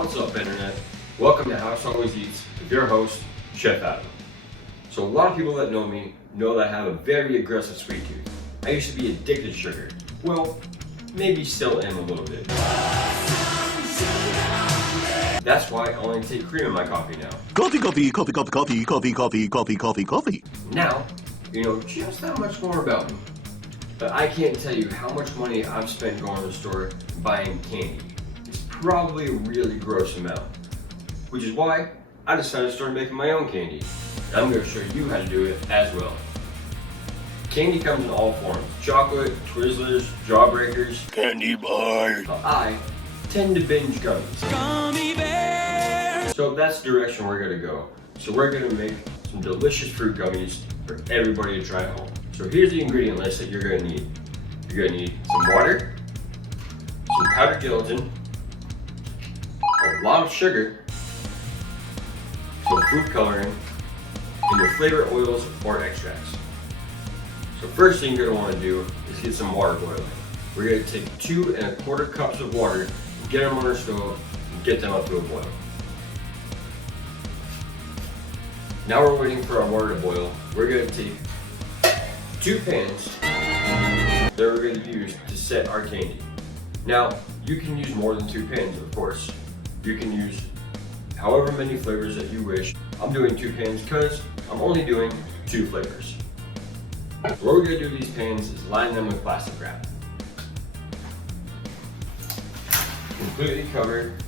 What's up, Internet? Welcome to House Always Eats with your host, Chef Adam. So a lot of people that know me know that I have a very aggressive sweet tooth. I used to be addicted to sugar. Well, maybe still am a little bit. That's why I only take cream in my coffee now. Coffee. Now, you know just that much more about me. But I can't tell you how much money I've spent going to the store buying candy. It's probably a really gross amount. Which is why I decided to start making my own candy. And I'm going to show you how to do it as well. Candy comes in all forms. Chocolate, Twizzlers, Jawbreakers, Candy bars. but I tend to binge gummies. Gummy bears. So that's the direction we're going to go. So we're going to make some delicious fruit gummies for everybody to try at home. So here's the ingredient list that you're going to need. You're going to need some water, some powdered gelatin, a lot of sugar, some food coloring, and your flavor oils or extracts. So first thing you're going to want to do is get some water boiling. We're going to take 2 1/4 cups of water, get them on our stove, and get them up to a boil. Now we're waiting for our water to boil. We're going to take 2 pans that we're going to use to set our candy. Now, you can use more than 2 pans, of course. You can use however many flavors that you wish. I'm doing 2 pans because I'm only doing 2 flavors. What we're going to do with these pans is line them with plastic wrap. Completely covered,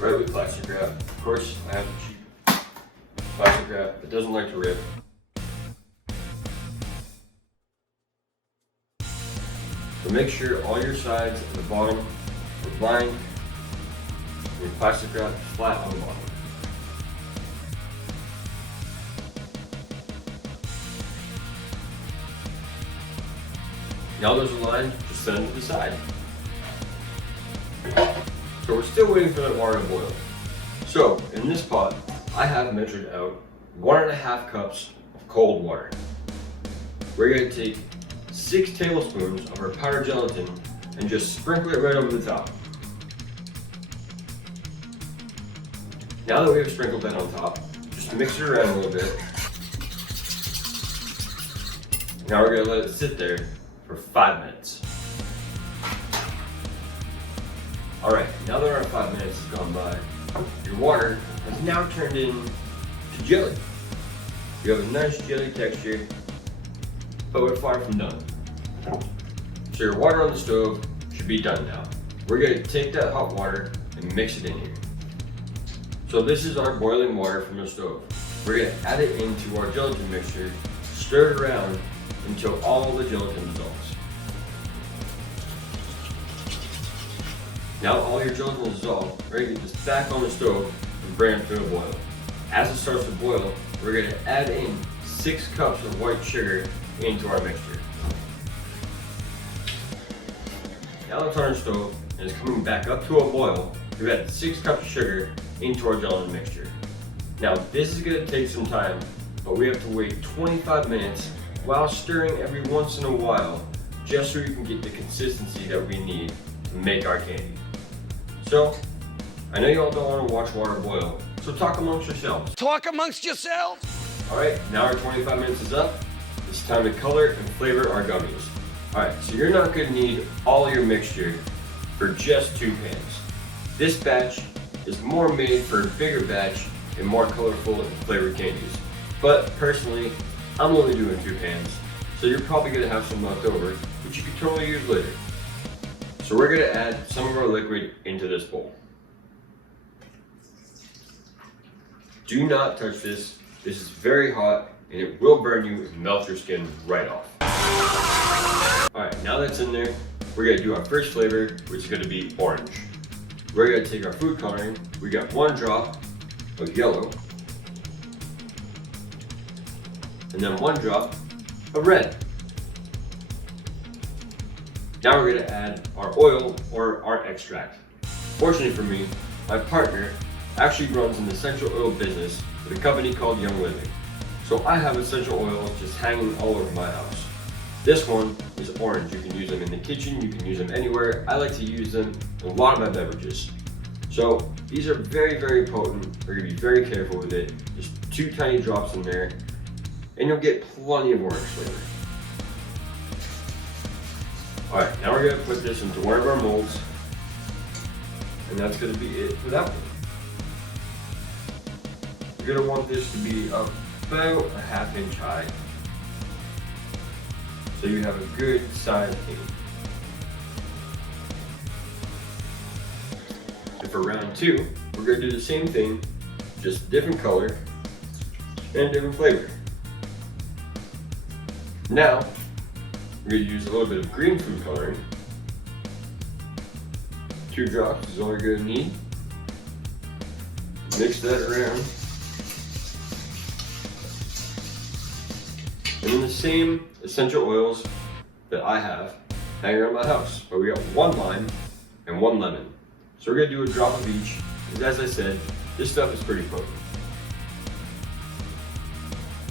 right with plastic wrap. Of course, I have cheap plastic wrap that doesn't like to rip. So make sure all your sides at the bottom are lined with plastic wrap flat on the bottom. Now those are lined, just set them to the side. So we're still waiting for that water to boil. So in this pot, I have measured out 1.5 cups of cold water. We're going to take 6 tablespoons of our powdered gelatin and just sprinkle it right over the top. Now that we have sprinkled that on top, just mix it around a little bit. Now we're going to let it sit there for 5 minutes. Alright, now that our 5 minutes has gone by, your water has now turned into jelly. You have a nice jelly texture, but we're far from done. So your water on the stove should be done now. We're going to take that hot water and mix it in here. So this is our boiling water from the stove. We're going to add it into our gelatin mixture, stir it around until all the gelatin dissolves. Now all your gelatin is dissolved, we're going to get this back on the stove and bring it to a boil. As it starts to boil, we're going to add in 6 cups of white sugar into our mixture. Now it's on our stove and it's coming back up to a boil. We've added 6 cups of sugar into our gelatin mixture. Now this is going to take some time, but we have to wait 25 minutes while stirring every once in a while, just so you can get the consistency that we need to make our candy. So, I know you all don't want to watch water boil, so talk amongst yourselves. Talk amongst yourselves. Alright, now our 25 minutes is up. It's time to color and flavor our gummies. Alright, so you're not going to need all your mixture for just 2 pans. This batch is more made for a bigger batch and more colorful and flavored candies. But personally, I'm only doing 2 pans, so you're probably going to have some left over, which you can totally use later. So we're going to add some of our liquid into this bowl. Do not touch this. This is very hot and it will burn you and melt your skin right off. Alright, now that's in there, we're going to do our first flavor, which is going to be orange. We're going to take our food coloring. We got 1 drop of yellow and then 1 drop of red. Now we're going to add our oil or our extract. Fortunately for me, my partner actually runs an essential oil business with a company called Young Living. So I have essential oils just hanging all over my house. This one is orange. You can use them in the kitchen, you can use them anywhere. I like to use them in a lot of my beverages. So these are very, very potent. We're gonna be very careful with it. Just 2 tiny drops in there, and you'll get plenty of orange flavor. All right, now we're gonna put this into one of our molds, and that's gonna be it for that one. You're gonna want this to be about a 1/2 inch high, so you have a good size candy. And for round 2, we're gonna do the same thing, just different color and different flavor. Now, we're gonna use a little bit of green food coloring. 2 drops is all you're gonna need. Mix that around. And then the same essential oils that I have hanging around my house. But we got 1 lime and 1 lemon. So we're gonna do a drop of each, because as I said, this stuff is pretty potent.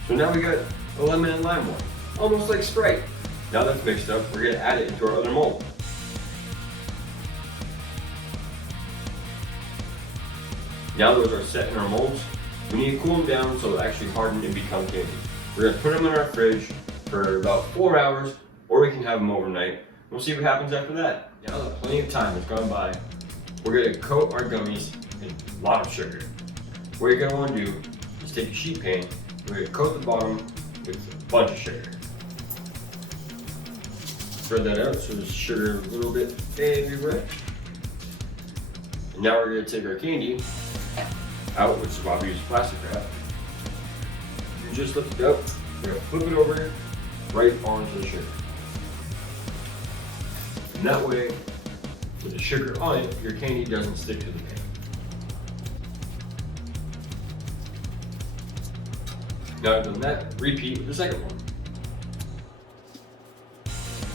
So now we got a lemon and lime one, almost like Sprite. Now that's mixed up, we're gonna add it into our other mold. Now those are set in our molds, we need to cool them down so they'll actually harden and become candy. We're gonna put them in our fridge for about 4 hours, or we can have them overnight. We'll see what happens after that. Now that plenty of time has gone by, we're gonna coat our gummies in a lot of sugar. What you're gonna wanna do is take a sheet pan, we're gonna coat the bottom with a bunch of sugar. Spread that out so there's sugar a little bit everywhere. And now we're gonna take our candy out with some obvious plastic wrap. You just lift it up, we're gonna flip it over right onto the sugar. And that way, with the sugar on it, your candy doesn't stick to the pan. Now I've done that, repeat with the second one.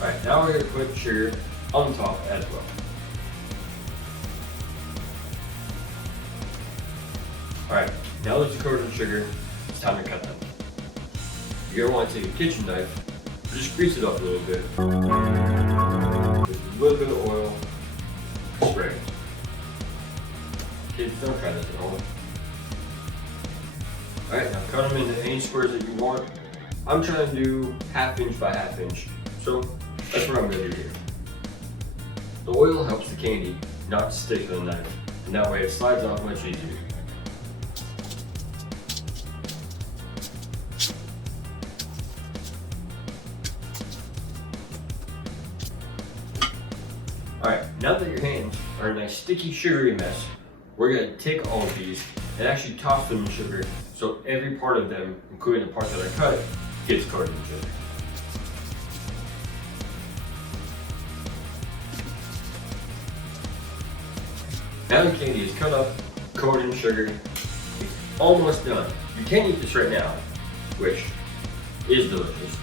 Alright, now we're going to put sugar on top as well. Alright, now that it's coated in sugar, it's time to cut them. You're going to want to take a kitchen knife, just grease it up a little bit, with a little bit of oil, spray it. Kids, don't try this at home. Alright, now cut them into any squares that you want. I'm trying to do 1/2 inch by 1/2 inch, so that's what I'm going to do here. The oil helps the candy not stick to the knife, and that way it slides off much easier. Alright, now that your hands are a nice sticky sugary mess, we're going to take all of these and actually toss them in sugar so every part of them, including the part that I cut, gets coated in sugar. Now the candy is cut up, coated in sugar, it's almost done. You can eat this right now, which is delicious.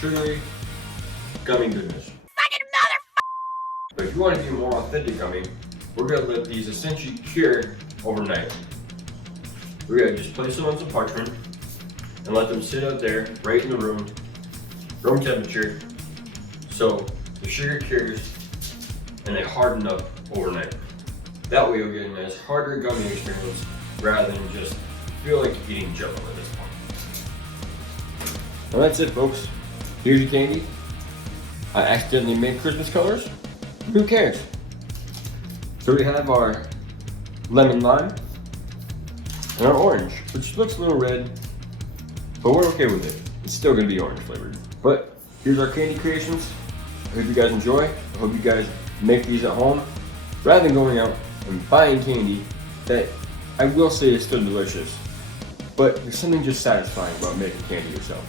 Sugary, gummy goodness. But if you want to do more authentic gummy, we're going to let these essentially cure overnight. We're going to just place them on some parchment and let them sit out there right in the room temperature, so the sugar cures and they harden up overnight. That way you'll get a nice harder gummy experience rather than just feel like you're eating Jello at this point. Well, that's it, folks. Here's your candy. I accidentally made Christmas colors. Who cares? So we have our lemon lime and our orange, which looks a little red, but we're okay with it. It's still gonna be orange flavored. But here's our candy creations. I hope you guys enjoy. I hope you guys make these at home rather than going out and buying candy that I will say is still delicious. But there's something just satisfying about making candy yourself.